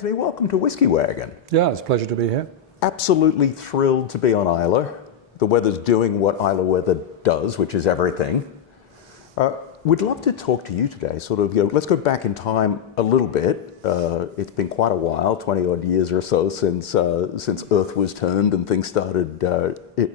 Anthony, welcome to Whisky Wagon. Yeah, it's a pleasure to be here. Absolutely thrilled to be on Islay. The weather's doing what Islay weather does, which is everything. We'd love to talk to you today, let's go back in time a little bit. It's been quite a while, 20 odd years or so since Earth was turned and things started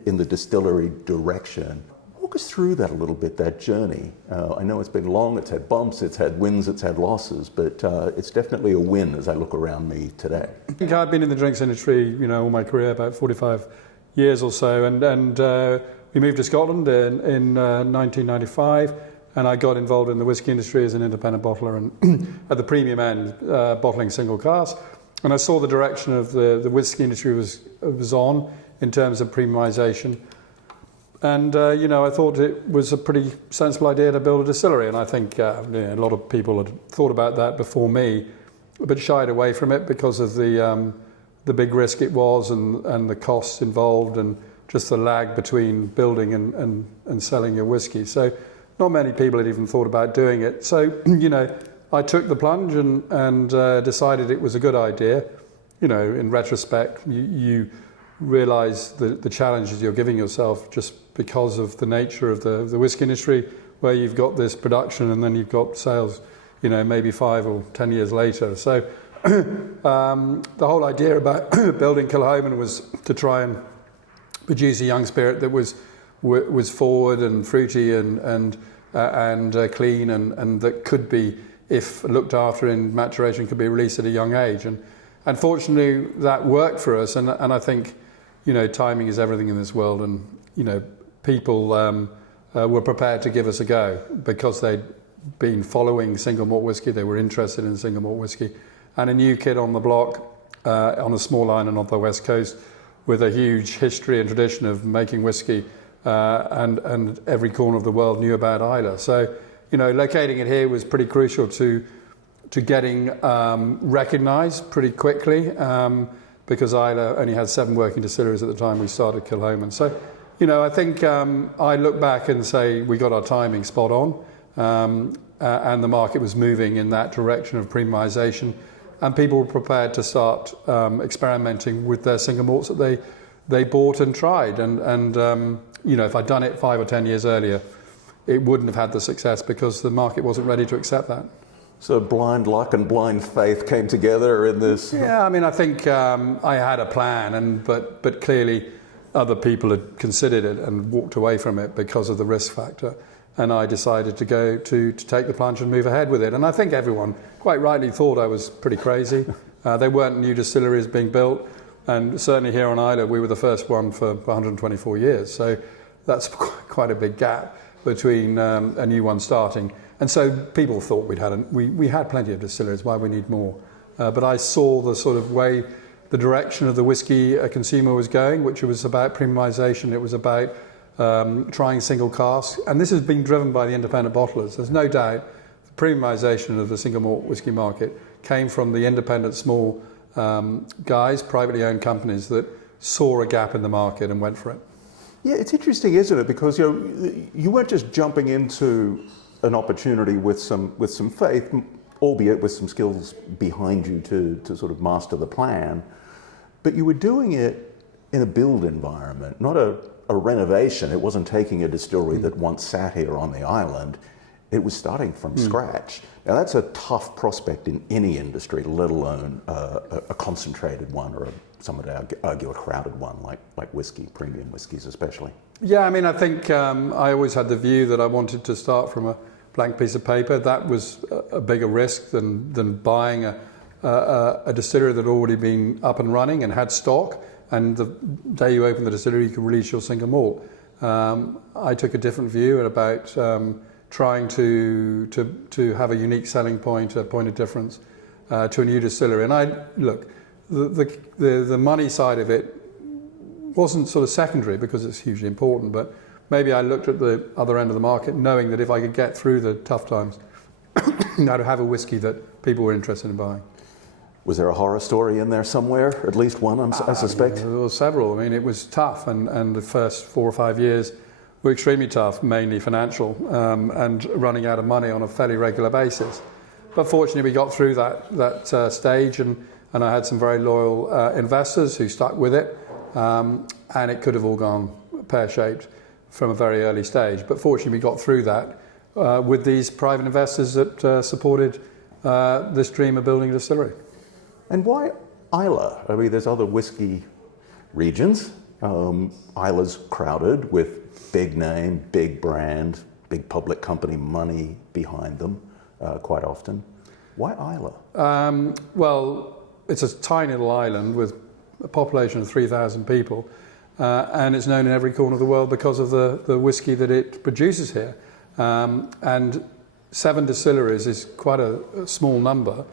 in the distillery direction. Walk us through that a little bit, that journey. I know it's been long, it's had bumps, it's had wins, it's had losses, but it's definitely a win as I look around me today. I think I've been in the drinks industry, all my career, about 45 years or so, and we moved to Scotland in 1995. And I got involved in the whisky industry as an independent bottler and at the premium end, bottling single cask. And I saw the direction of the whisky industry was on in terms of premiumisation. And, I thought it was a pretty sensible idea to build a distillery. And I think a lot of people had thought about that before me, but shied away from it because of the big risk it was and the costs involved and just the lag between building and selling your whisky. So not many people had even thought about doing it. So, I took the plunge and decided it was a good idea. In retrospect, you realise the challenges you're giving yourself just because of the nature of the whisky industry, where you've got this production and then you've got sales, maybe 5 or 10 years later. So the whole idea about building Kilchoman was to try and produce a young spirit that was forward and fruity and clean and that could be, if looked after in maturation, could be released at a young age. And unfortunately, that worked for us. And I think, timing is everything in this world. And, people were prepared to give us a go because they'd been following single malt whiskey. They were interested in single malt whiskey. And a new kid on the block on a small island on the West Coast with a huge history and tradition of making whiskey. And every corner of the world knew about Islay. So, locating it here was pretty crucial to getting recognised pretty quickly because Islay only had 7 working distilleries at the time we started Kilchoman. So, I think I look back and say we got our timing spot on, and the market was moving in that direction of premiumisation, and people were prepared to start experimenting with their single malts that they bought and tried. And if I'd done it 5 or 10 years earlier, it wouldn't have had the success because the market wasn't ready to accept that. So blind luck and blind faith came together in this? Yeah, I think I had a plan, but clearly other people had considered it and walked away from it because of the risk factor. And I decided to go to take the plunge and move ahead with it. And I think everyone quite rightly thought I was pretty crazy. There weren't new distilleries being built. And certainly here on Islay, we were the first one for 124 years. So that's quite a big gap between a new one starting. And so people thought we had plenty of distilleries, why we need more? But I saw the sort of way, the direction of the whiskey consumer was going, which was about premiumisation. It was about trying single casks. And this has been driven by the independent bottlers. There's no doubt the premiumisation of the single malt whiskey market came from the independent small guys, privately owned companies that saw a gap in the market and went for it. Yeah, it's interesting, isn't it? Because you weren't just jumping into an opportunity with some faith, albeit with some skills behind you to sort of master the plan, but you were doing it in a build environment, not a renovation. It wasn't taking a distillery that once sat here on the island. It was starting from scratch. Now that's a tough prospect in any industry, let alone a concentrated one, or some would argue a crowded one like whiskey, premium whiskies especially. Yeah, I think I always had the view that I wanted to start from a blank piece of paper. That was a bigger risk than buying a distillery that had already been up and running and had stock. And the day you open the distillery, you can release your single malt. I took a different view about trying to have a unique selling point, a point of difference to a new distillery. And the money side of it wasn't sort of secondary because it's hugely important, but maybe I looked at the other end of the market knowing that if I could get through the tough times, I'd have a whiskey that people were interested in buying. Was there a horror story in there somewhere? At least one, I suspect? There were several. It was tough, and the first 4 or 5 years were extremely tough, mainly financial, and running out of money on a fairly regular basis. But fortunately, we got through that stage, and and I had some very loyal investors who stuck with it, and it could have all gone pear-shaped from a very early stage. But fortunately, we got through that with these private investors that supported this dream of building a distillery. And why Islay? I mean, there's other whiskey regions. Islay's crowded with big name, big brand, big public company money behind them quite often. Why Islay? Well, it's a tiny little island with a population of 3,000 people, and it's known in every corner of the world because of the whiskey that it produces here. And 7 distilleries is quite a small number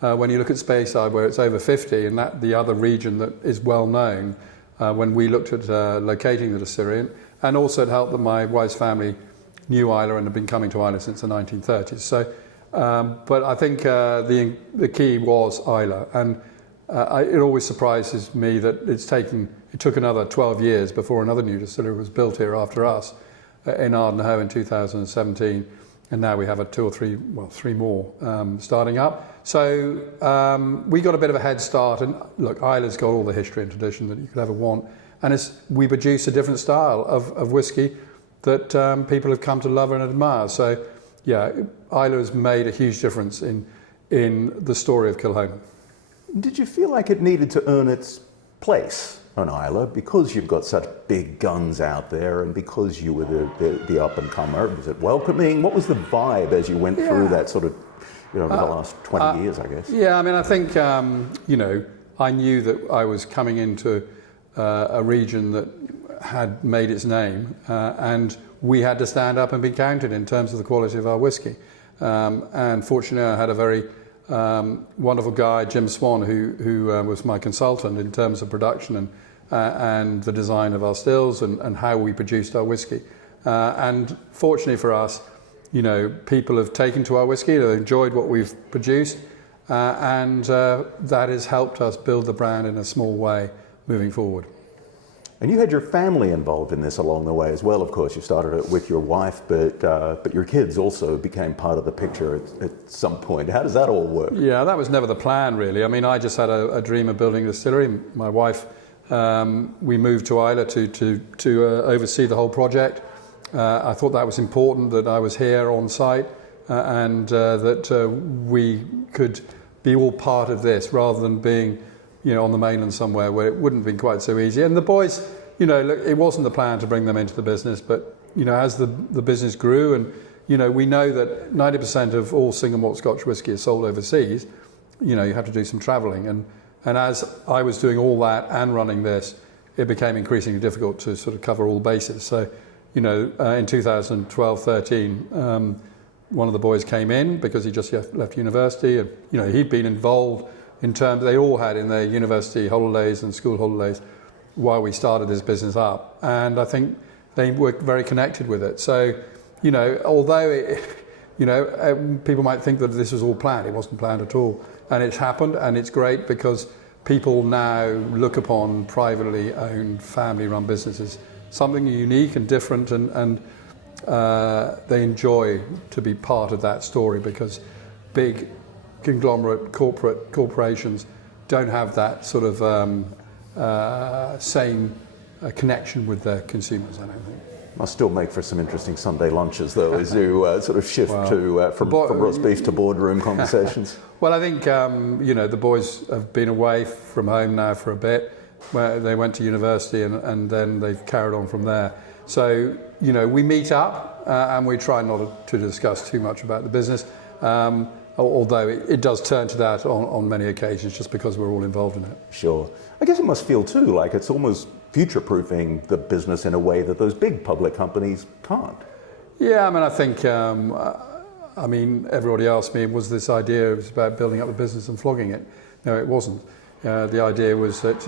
when you look at Speyside, where it's over 50, and that the other region that is well known when we looked at locating the distillery. And also it helped that my wife's family knew Islay and had been coming to Islay since the 1930s. So, but I think the key was Islay, and it always surprises me that it took another 12 years before another new distillery was built here after us in Ardenhoe in 2017, and now we have three more starting up. So we got a bit of a head start, and look, Islay's got all the history and tradition that you could ever want, and we produce a different style of whiskey that people have come to love and admire. So yeah, Islay has made a huge difference in the story of Kilchoman. Did you feel like it needed to earn its place on Islay because you've got such big guns out there and because you were the up-and-comer? Was it welcoming? What was the vibe as you went through that sort of, the last 20 years, I guess? Yeah, I mean, I think, I knew that I was coming into a region that had made its name, and we had to stand up and be counted in terms of the quality of our whiskey. And fortunately, I had a very wonderful guy, Jim Swan, who was my consultant in terms of production and the design of our stills and how we produced our whiskey. And fortunately for us, people have taken to our whiskey, they've enjoyed what we've produced, and that has helped us build the brand in a small way moving forward. And you had your family involved in this along the way as well, of course. You started it with your wife, but your kids also became part of the picture at some point. How does that all work? Yeah, that was never the plan, really. I mean, I just had a dream of building a distillery. My wife, we moved to Islay to oversee the whole project. I thought that was important, that I was here on site and that we could be all part of this rather than being on the mainland somewhere where it wouldn't have been quite so easy. And the boys, look, it wasn't the plan to bring them into the business, but, as the business grew and, we know that 90% of all single malt Scotch whisky is sold overseas, you have to do some travelling. And as I was doing all that and running this, it became increasingly difficult to sort of cover all bases. So, in 2012-13, one of the boys came in because he just left university, and, he'd been involved in terms, they all had in their university holidays and school holidays while we started this business up. And I think they were very connected with it. So, although people might think that this was all planned, it wasn't planned at all. And it's happened, and it's great because people now look upon privately owned, family-run businesses something unique and different, and they enjoy to be part of that story because big conglomerate corporations don't have that sort of same connection with their consumers, I don't think. Must still make for some interesting Sunday lunches, though, as you sort of shift from roast beef to boardroom conversations. Well, I think the boys have been away from home now for a bit. Where they went to university and then they've carried on from there. So we meet up and we try not to discuss too much about the business. Although it does turn to that on many occasions just because we're all involved in it. Sure. I guess it must feel too like it's almost future-proofing the business in a way that those big public companies can't. Yeah, I mean, I think, everybody asked me, was this idea about building up the business and flogging it? No, it wasn't. The idea was that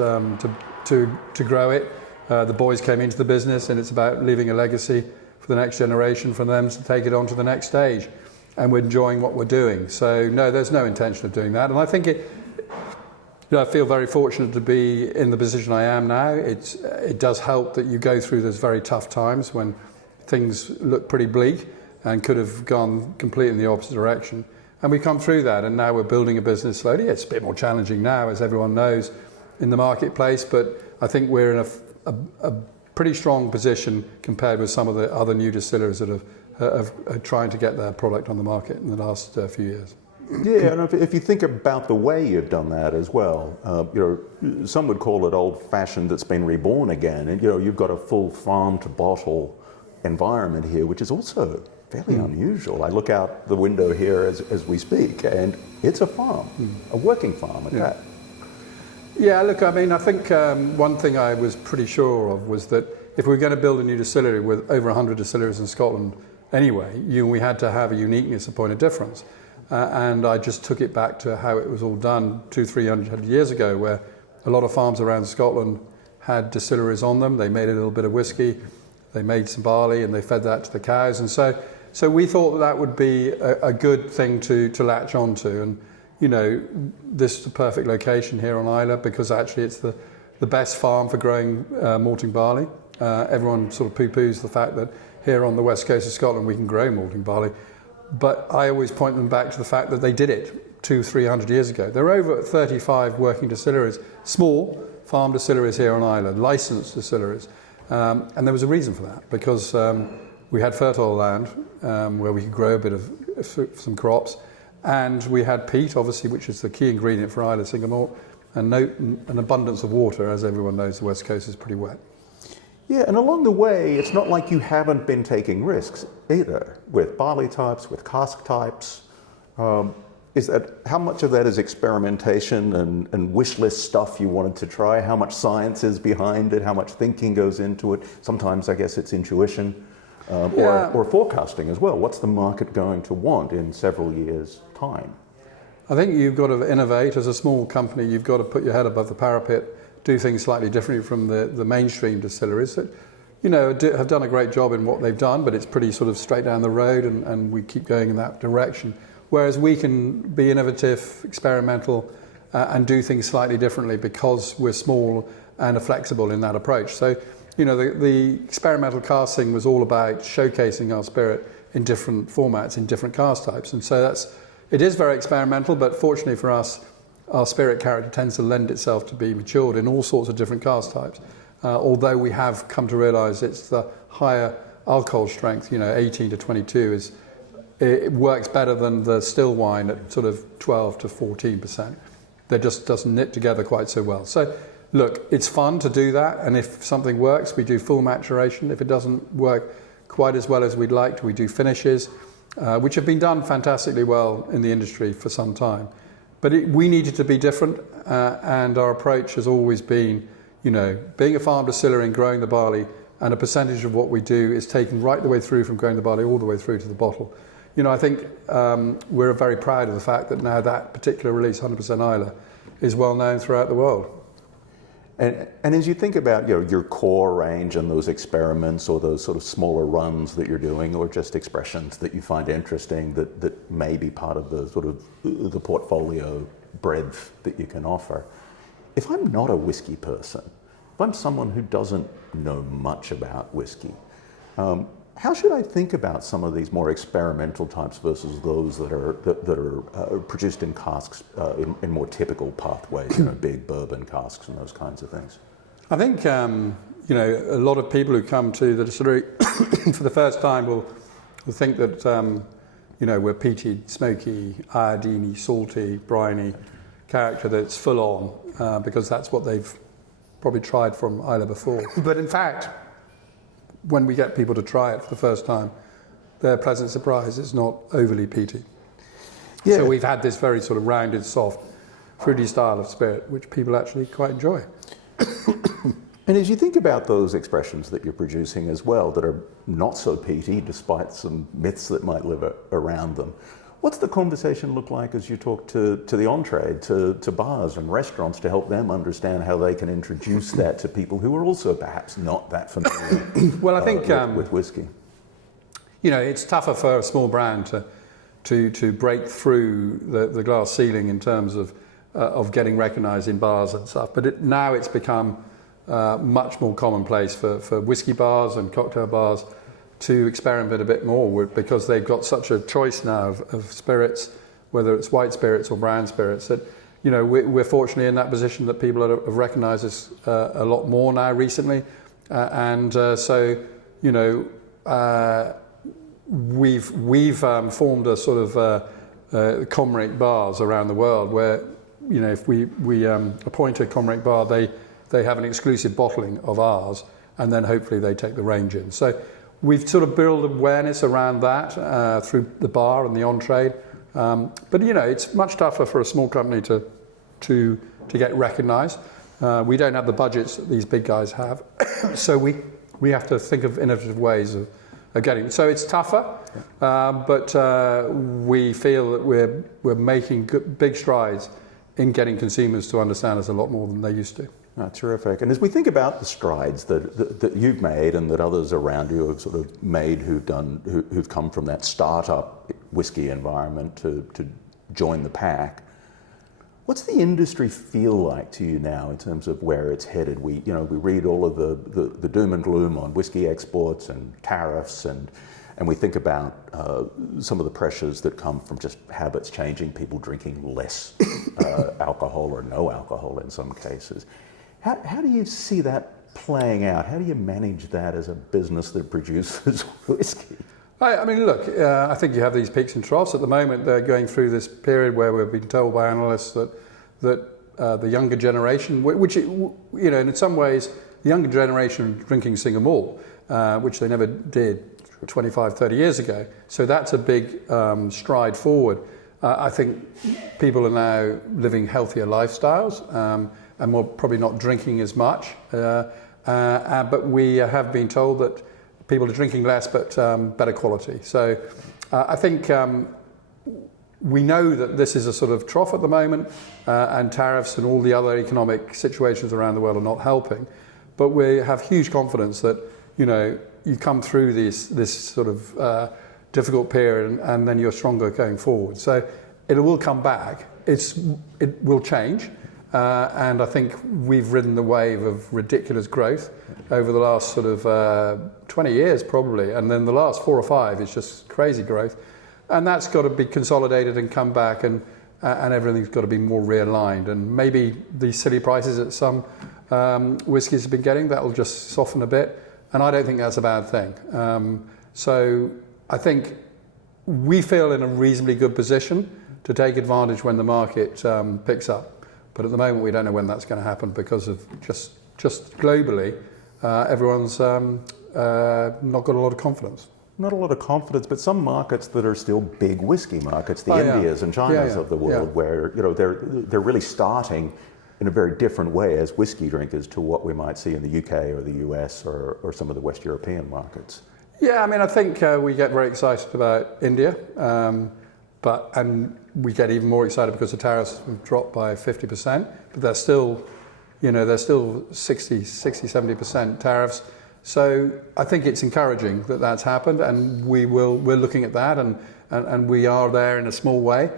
to grow it, the boys came into the business and it's about leaving a legacy for the next generation for them to take it on to the next stage. And we're enjoying what we're doing. So no, there's no intention of doing that. And I think I feel very fortunate to be in the position I am now. It does help that you go through those very tough times when things look pretty bleak and could have gone completely in the opposite direction. And we've come through that, and now we're building a business slowly. It's a bit more challenging now, as everyone knows, in the marketplace, but I think we're in a pretty strong position compared with some of the other new distilleries that are trying to get their product on the market in the last few years. Yeah, and if you think about the way you've done that as well, some would call it old-fashioned. That's been reborn again, and you've got a full farm-to-bottle environment here, which is also fairly unusual. I look out the window here as we speak, and it's a farm, a working farm at that. Yeah, look, I mean, I think one thing I was pretty sure of was that if we were going to build a new distillery with over 100 distilleries in Scotland anyway, we had to have a uniqueness, a point of difference. And I just took it back to how it was all done 200-300 years ago, where a lot of farms around Scotland had distilleries on them. They made a little bit of whiskey, they made some barley, and they fed that to the cows. And so we thought that would be a good thing to latch onto. And this is the perfect location here on Islay, because actually it's the best farm for growing malting barley. Everyone sort of poo-poos the fact that here on the west coast of Scotland we can grow malting barley. But I always point them back to the fact that they did it 200-300 years ago. There are over 35 working distilleries, small farm distilleries here on Islay, licensed distilleries. And there was a reason for that, because we had fertile land where we could grow a bit of some crops, and we had peat, obviously, which is the key ingredient for Islay single malt, and an abundance of water. As everyone knows, the west coast is pretty wet. Yeah, and along the way, it's not like you haven't been taking risks either, with barley types, with cask types. How much of that is experimentation and wish list stuff you wanted to try? How much science is behind it? How much thinking goes into it? Sometimes I guess it's intuition or forecasting as well. What's the market going to want in several years' time? I think you've got to innovate. As a small company, you've got to put your head above the parapet, do things slightly differently from the mainstream distilleries that, have done a great job in what they've done, but it's pretty sort of straight down the road, and we keep going in that direction. Whereas we can be innovative, experimental, and do things slightly differently because we're small and are flexible in that approach. So, the experimental casting was all about showcasing our spirit in different formats, in different cask types. And so it is very experimental, but fortunately for us, our spirit character tends to lend itself to be matured in all sorts of different cask types. Although we have come to realise it's the higher alcohol strength, 18 to 22 it works better than the still wine at sort of 12 to 14%. That just doesn't knit together quite so well. So look, it's fun to do that, and if something works, we do full maturation. If it doesn't work quite as well as we'd like to, we do finishes, which have been done fantastically well in the industry for some time. But we needed to be different, and our approach has always been, being a farm distillery and growing the barley, and a percentage of what we do is taken right the way through from growing the barley all the way through to the bottle. I think we're very proud of the fact that now that particular release, 100% Islay, is well known throughout the world. And as you think about your core range and those experiments or those sort of smaller runs that you're doing, or just expressions that you find interesting that may be part of the sort of the portfolio breadth that you can offer, if I'm not a whiskey person, if I'm someone who doesn't know much about whiskey, how should I think about some of these more experimental types versus those that are produced in casks in more typical pathways, big bourbon casks and those kinds of things? I think a lot of people who come to the distillery for the first time will think that we're peaty, smoky, iodine-y, salty, briny character that's full on because that's what they've probably tried from Islay before. But in fact, when we get people to try it for the first time, their pleasant surprise is not overly peaty. Yeah. So we've had this very sort of rounded, soft, fruity style of spirit, which people actually quite enjoy. And as you think about those expressions that you're producing as well, that are not so peaty, despite some myths that might live around them, what's the conversation look like as you talk to the on-trade, to bars and restaurants, to help them understand how they can introduce that to people who are also perhaps not that familiar well, I think, with whiskey? It's tougher for a small brand to break through the glass ceiling in terms of getting recognised in bars and stuff. But now it's become much more commonplace for whiskey bars and cocktail bars to experiment a bit more because they've got such a choice now of spirits, whether it's white spirits or brown spirits, that, you know, we're fortunately in that position that people have recognised us a lot more now recently. So, you know, we've formed a sort of Comric bars around the world where, you know, if we appoint a Comric bar, they have an exclusive bottling of ours, and then hopefully they take the range in. So we've sort of built awareness around that through the bar and the on-trade. But, you know, it's much tougher for a small company to get recognised. We don't have the budgets that these big guys have, so we have to think of innovative ways of getting. So it's tougher, but we feel that we're making big strides in getting consumers to understand us a lot more than they used to. Oh, terrific. And as we think about the strides that you've made and that others around you have sort of made who've come from that startup whiskey environment to join the pack, what's the industry feel like to you now in terms of where it's headed? We read all of the doom and gloom on whiskey exports and tariffs, and we think about some of the pressures that come from just habits changing, people drinking less alcohol or no alcohol in some cases. How do you see that playing out? How do you manage that as a business that produces whiskey? I mean, look, I think you have these peaks and troughs. At the moment, they're going through this period where we've been told by analysts that the younger generation, which, you know, in some ways, the younger generation drinking single malt, which they never did 25, 30 years ago. So that's a big stride forward. I think people are now living healthier lifestyles and more probably not drinking as much. But we have been told that people are drinking less, but better quality. So I think we know that this is a sort of trough at the moment, and tariffs and all the other economic situations around the world are not helping. But we have huge confidence that, you know, you come through this sort of difficult period, and then you're stronger going forward. So it will come back. It will change. And I think we've ridden the wave of ridiculous growth over the last sort of 20 years probably, and then the last 4 or 5 is just crazy growth, and that's got to be consolidated and come back, and everything's got to be more realigned, and maybe the silly prices that some whiskies have been getting, that'll just soften a bit, and I don't think that's a bad thing. So I think we feel in a reasonably good position to take advantage when the market picks up. But at the moment, we don't know when that's going to happen because of just globally, everyone's not got a lot of confidence. Not a lot of confidence, but some markets that are still big whiskey markets, the Indias and Chinas of the world, where, you know, they're really starting in a very different way as whiskey drinkers to what we might see in the UK or the US or some of the West European markets. Yeah, I mean, I think we get very excited about India. And we get even more excited because the tariffs have dropped by 50%, but they're still, you know, 60, 70% tariffs. So I think it's encouraging that that's happened, and we're looking at that, and we are there in a small way.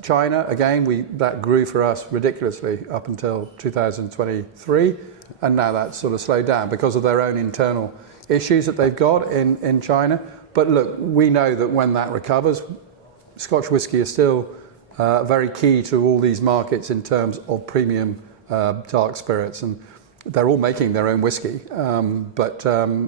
China, again, that grew for us ridiculously up until 2023, and now that's sort of slowed down because of their own internal issues that they've got in China. But look, we know that when that recovers, Scotch whisky is still very key to all these markets in terms of premium dark spirits, and they're all making their own whisky. But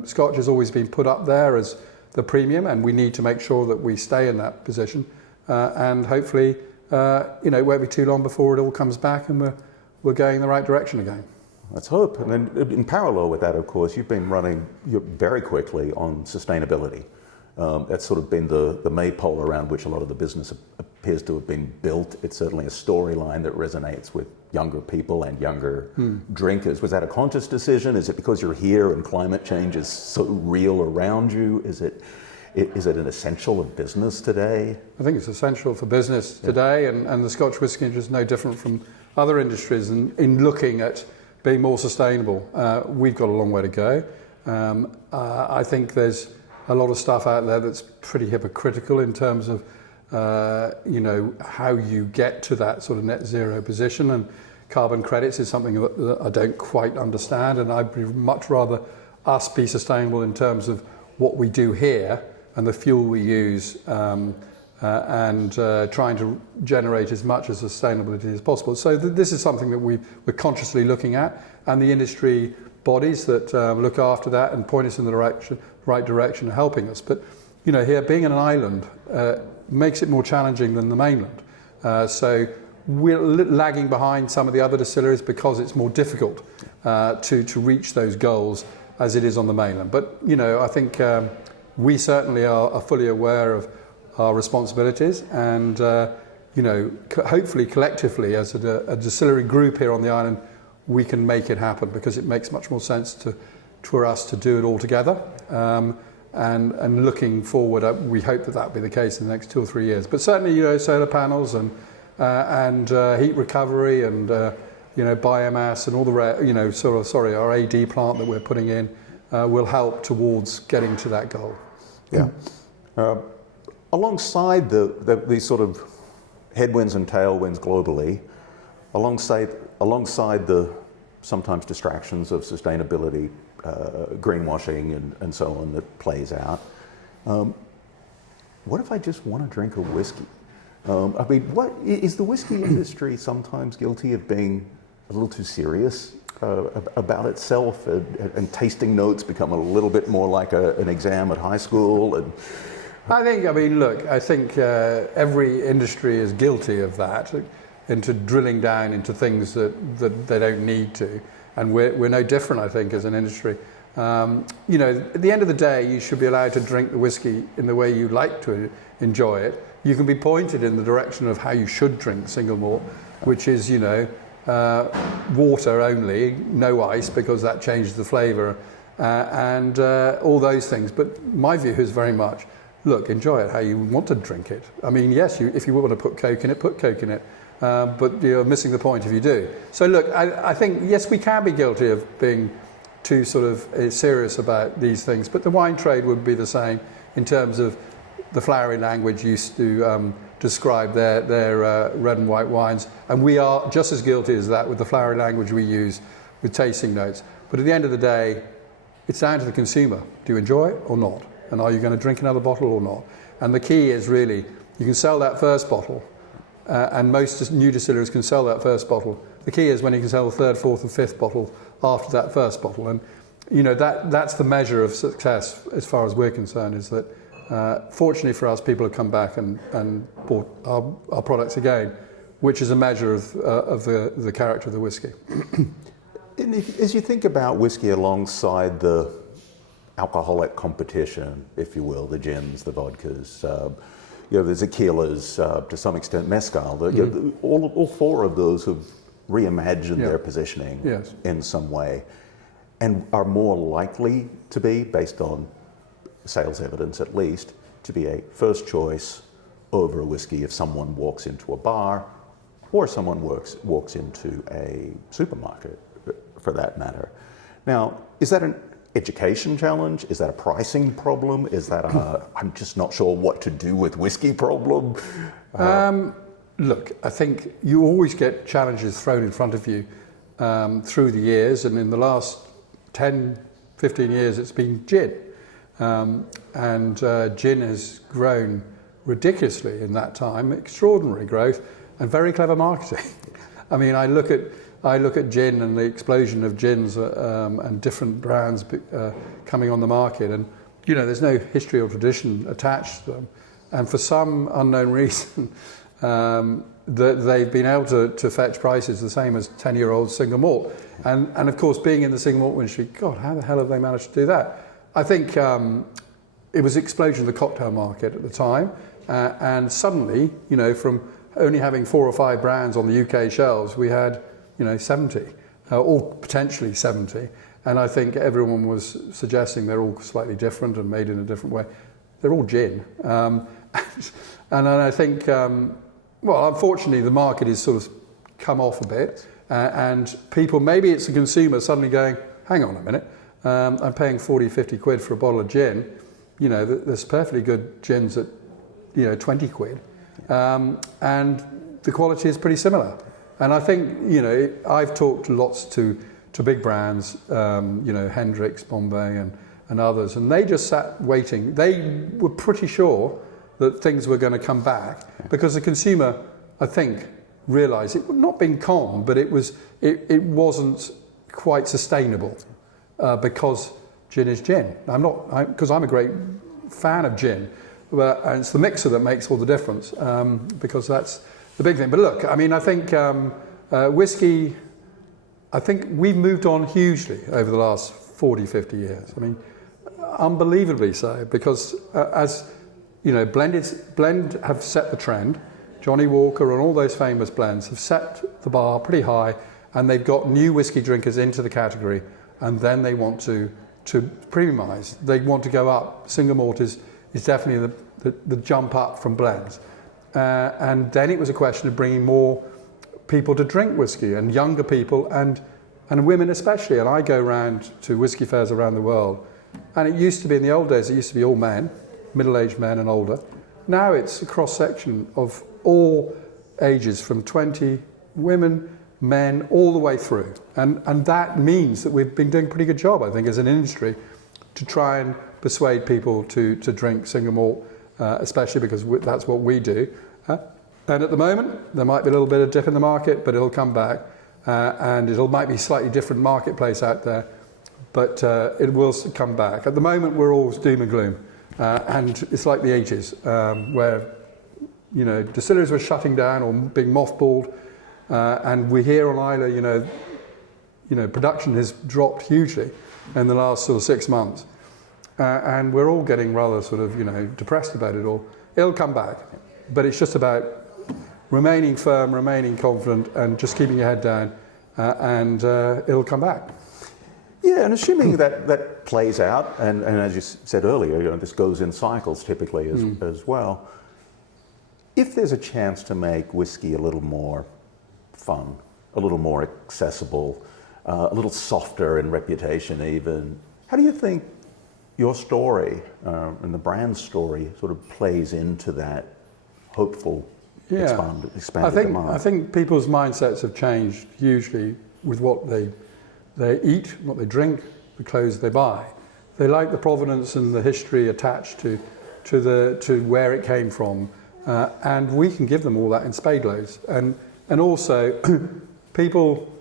Scotch has always been put up there as the premium, and we need to make sure that we stay in that position. And hopefully, you know, it won't be too long before it all comes back and we're going in the right direction again. Let's hope. And then in parallel with that, of course, you've been running very quickly on sustainability. That's sort of been the maypole around which a lot of the business appears to have been built. It's certainly a storyline that resonates with younger people and younger drinkers. Was that a conscious decision? Is it because you're here and climate change is so real around you? Is it an essential of business today? I think it's essential for business today, and the Scotch whisky industry is no different from other industries in looking at being more sustainable. We've got a long way to go. I think there's a lot of stuff out there that's pretty hypocritical in terms of you know, how you get to that sort of net zero position, and carbon credits is something that I don't quite understand, and I'd much rather us be sustainable in terms of what we do here and the fuel we use and trying to generate as much as sustainability as possible. So this is something that we're consciously looking at, and the industry bodies that look after that and point us in the right direction are helping us. But here, being an island makes it more challenging than the mainland. So we're lagging behind some of the other distilleries because it's more difficult to reach those goals as it is on the mainland. But I think we certainly are fully aware of our responsibilities, and hopefully collectively as a distillery group here on the island, we can make it happen, because it makes much more sense for us to do it all together. And looking forward, we hope that will be the case in the next 2 or 3 years. But certainly, solar panels and heat recovery and biomass and all the our AD plant that we're putting in will help towards getting to that goal. Yeah. Alongside these sort of headwinds and tailwinds globally, alongside the sometimes distractions of sustainability, greenwashing and so on that plays out, what if I just want to drink a whiskey? What is the whiskey industry sometimes guilty of being a little too serious about itself, and tasting notes become a little bit more like an exam at high school? And I think every industry is guilty of that, into drilling down into things that they don't need to, and we're no different, I think, as an industry. At the end of the day, you should be allowed to drink the whiskey in the way you like to enjoy it. You can be pointed in the direction of how you should drink single malt, which is, water only, no ice, because that changes the flavour, and all those things. But my view is very much, look, enjoy it how you want to drink it. I mean, yes, if you want to put Coke in it, put Coke in it. But you're missing the point if you do. So look, I think, yes, we can be guilty of being too sort of serious about these things, but the wine trade would be the same in terms of the flowery language used to describe their red and white wines, and we are just as guilty as that with the flowery language we use with tasting notes. But at the end of the day, it's down to the consumer. Do you enjoy it or not? And are you going to drink another bottle or not? And the key is really, you can sell that first bottle, and most new distilleries can sell that first bottle. The key is when you can sell the third, fourth and fifth bottle after that first bottle. And that's the measure of success as far as we're concerned, is that fortunately for us, people have come back and bought our products again, which is a measure of the character of the whiskey. And as you think about whiskey alongside the alcoholic competition, if you will, the gins, the vodkas, the tequilas, to some extent mezcal, all four of those have reimagined their positioning in some way, and are more likely to be, based on sales evidence at least, to be a first choice over a whiskey if someone walks into a bar or someone walks into a supermarket, for that matter. Now, is that an education challenge? Is that a pricing problem? Is that I'm just not sure what to do with whiskey problem? Look, I think you always get challenges thrown in front of you through the years, and in the last 10, 15 years it's been gin. And gin has grown ridiculously in that time, extraordinary growth and very clever marketing. I mean, I look at gin and the explosion of gins and different brands coming on the market, and there's no history or tradition attached to them, and for some unknown reason that they've been able to fetch prices the same as 10-year-old single malt, and of course, being in the single malt industry, God, how the hell have they managed to do that? I think it was the explosion of the cocktail market at the time, and suddenly, from only having 4 or 5 brands on the UK shelves, we had 70, or potentially 70, and I think everyone was suggesting they're all slightly different and made in a different way. They're all gin, and I think, unfortunately, the market has sort of come off a bit, and people, maybe it's the consumer suddenly going, hang on a minute, I'm paying 40, 50 quid for a bottle of gin. There's perfectly good gins at 20 quid, and the quality is pretty similar. And I think I've talked lots to big brands, Hendrix, Bombay, and others, and they just sat waiting. They were pretty sure that things were going to come back because the consumer, I think, realised it would not been con, but it wasn't quite sustainable because gin is gin. Because I'm a great fan of gin, and it's the mixer that makes all the difference because that's the big thing. But look, I mean, I think whiskey, I think we've moved on hugely over the last 40, 50 years. I mean, unbelievably so, because as you know, blend have set the trend. Johnny Walker and all those famous blends have set the bar pretty high, and they've got new whiskey drinkers into the category, and then they want to premiumise. They want to go up. Single malt is definitely the jump up from blends. And then it was a question of bringing more people to drink whiskey, and younger people and women especially. And I go around to whiskey fairs around the world, and it used to be, in the old days, it used to be all men, middle-aged men and older. Now it's a cross-section of all ages, from 20 women, men, all the way through. And that means that we've been doing a pretty good job, I think, as an industry, to try and persuade people to drink single malt, especially because that's what we do. And at the moment, there might be a little bit of dip in the market, but it'll come back, and might be a slightly different marketplace out there, but it will come back. At the moment, we're all doom and gloom, and it's like the 80s, where you know, distilleries were shutting down or being mothballed, and we here on Islay, you know, production has dropped hugely in the last sort of 6 months, and we're all getting rather sort of, you know, depressed about it all. It'll come back, but it's just about remaining firm, remaining confident, and just keeping your head down, and it'll come back. Yeah, and assuming that plays out, and as you said earlier, you know, this goes in cycles typically as well. If there's a chance to make whiskey a little more fun, a little more accessible, a little softer in reputation even, how do you think your story and the brand's story sort of plays into that hopeful expanded demand? I think people's mindsets have changed hugely with what they eat, what they drink, the clothes they buy. They like the provenance and the history attached to where it came from. And we can give them all that in spade loads. And also, people,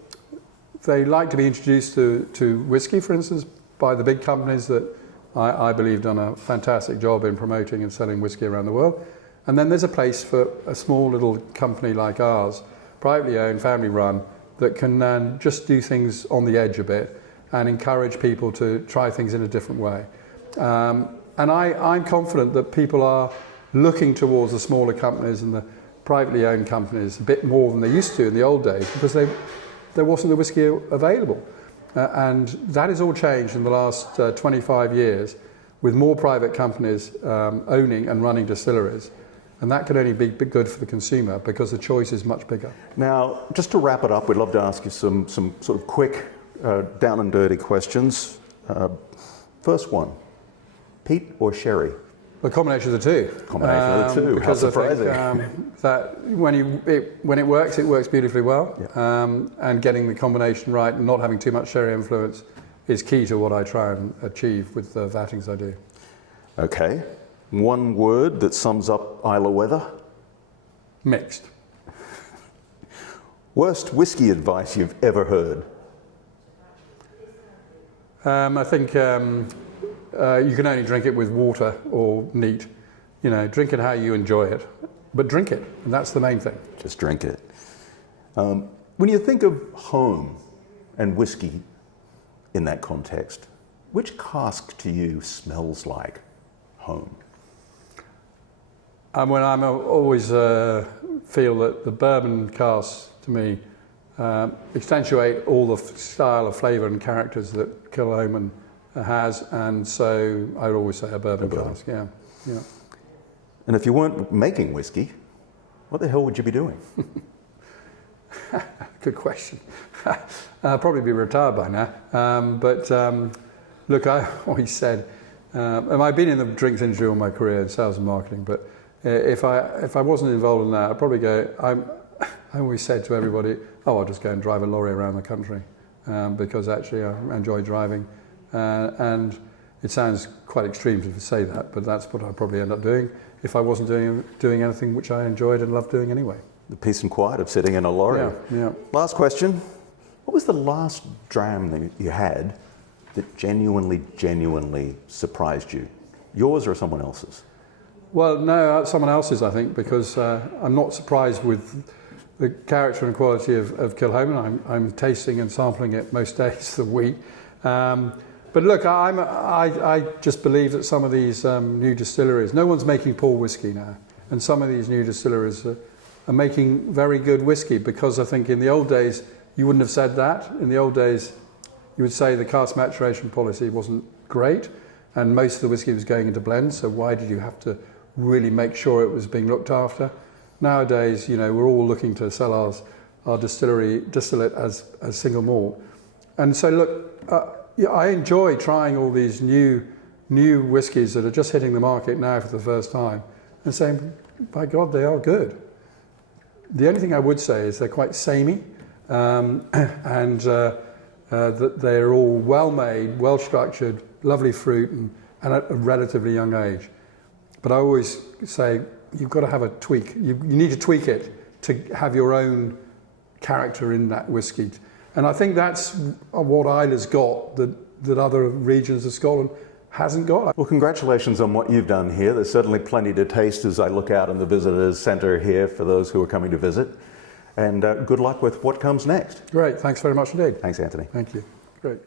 they like to be introduced to whiskey, for instance, by the big companies that I believe done a fantastic job in promoting and selling whiskey around the world. And then there's a place for a small little company like ours, privately owned, family run, that can just do things on the edge a bit and encourage people to try things in a different way. And I'm confident that people are looking towards the smaller companies and the privately owned companies a bit more than they used to in the old days, because there wasn't the whiskey available. And that has all changed in the last 25 years, with more private companies owning and running distilleries. And that can only be good for the consumer, because the choice is much bigger. Now, just to wrap it up, we'd love to ask you some sort of quick, down and dirty questions. First one, peat or sherry? A combination of the two. Combination of the two. Because how surprising. I think that when it works beautifully well. Yeah. And getting the combination right and not having too much sherry influence is key to what I try and achieve with the vattings I do. Okay. One word that sums up Islay weather? Mixed. Worst whiskey advice you've ever heard? I think you can only drink it with water or neat. You know, drink it how you enjoy it, but drink it, and that's the main thing. Just drink it. When you think of home and whiskey in that context, which cask to you smells like home? When I'm always feel that the bourbon casks to me accentuate all the style of flavour and characters that Kilchoman has, and so I would always say a bourbon cask. Yeah. And if you weren't making whiskey, what the hell would you be doing? Good question. I'll probably be retired by now. But look, I always said, and I've been in the drinks industry all my career in sales and marketing, but if I wasn't involved in that, I'd probably go, I always said to everybody, I'll just go and drive a lorry around the country, because actually I enjoy driving. And It sounds quite extreme to say that, but that's what I'd probably end up doing if I wasn't doing anything which I enjoyed and loved doing anyway. The peace and quiet of sitting in a lorry. Yeah. Last question. What was the last dram that you had that genuinely surprised you? Yours or someone else's? Well, no, someone else's, I think, because I'm not surprised with the character and quality of Kilchoman. I'm tasting and sampling it most days of the week. But look, I just believe that some of these new distilleries, no one's making poor whiskey now, and some of these new distilleries are making very good whiskey, because I think in the old days, you wouldn't have said that. In the old days, you would say the cask maturation policy wasn't great, and most of the whiskey was going into blends, so why did you have to really make sure it was being looked after? Nowadays, we're all looking to sell our distillate as single malt. And so look, I enjoy trying all these new whiskies that are just hitting the market now for the first time and saying, by God, they are good. The only thing I would say is they're quite samey, and that they're all well made, well structured, lovely fruit, and at a relatively young age. But I always say you've got to have a tweak. You need to tweak it to have your own character in that whiskey. And I think that's what Islay's got that other regions of Scotland hasn't got. Well, congratulations on what you've done here. There's certainly plenty to taste as I look out in the visitors centre here for those who are coming to visit. And good luck with what comes next. Great, thanks very much indeed. Thanks, Anthony. Thank you. Great.